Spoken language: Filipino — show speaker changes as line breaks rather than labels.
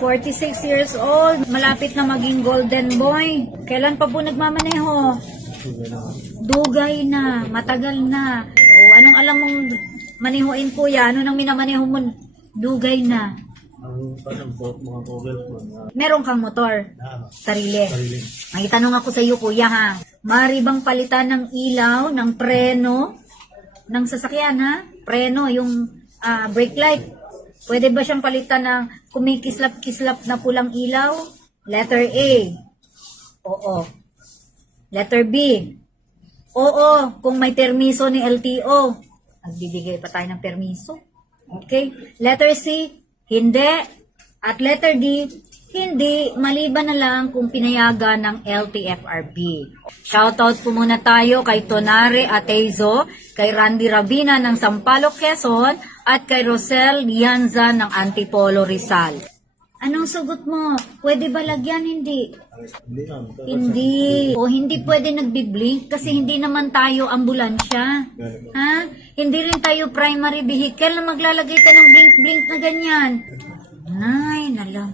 46 years old, malapit na maging golden boy. Kailan pa po nagmamaneho? Dugay na, matagal na. O anong alam mong manihuin yan? Ano nang minamaneho mo? Dugay na.
Ang tanong po, mga po,
Meron kang motor, sarili.
sarili.
May tanong ako sa iyo, kuya ha. Mari bang palitan ng ilaw, ng preno, ng sasakyan ha? Preno, yung ah, brake light. Pwede ba siyang palitan ng kumikislap-kislap na pulang ilaw? Letter A. Oo. Letter B. Oo, kung may permiso ni LTO. Nagbibigay pa tayo ng permiso. Okay? Letter C, hindi. At letter D, hindi, maliban na lang kung pinayagan ng LTFRB. Shoutout po muna tayo kay Tonare Atezo, kay Randy Rabina ng Sampaloc, Quezon, at kay Rosel Lianza ng Antipolo Rizal. Anong sugot mo? Pwede ba lagyan? Hindi. Hindi. O hindi pwede nagbiblink kasi hindi naman tayo ambulansya. Ha? Hindi rin tayo primary vehicle na maglalagay tayo ng blink-blink na ganyan. Ay, nalang.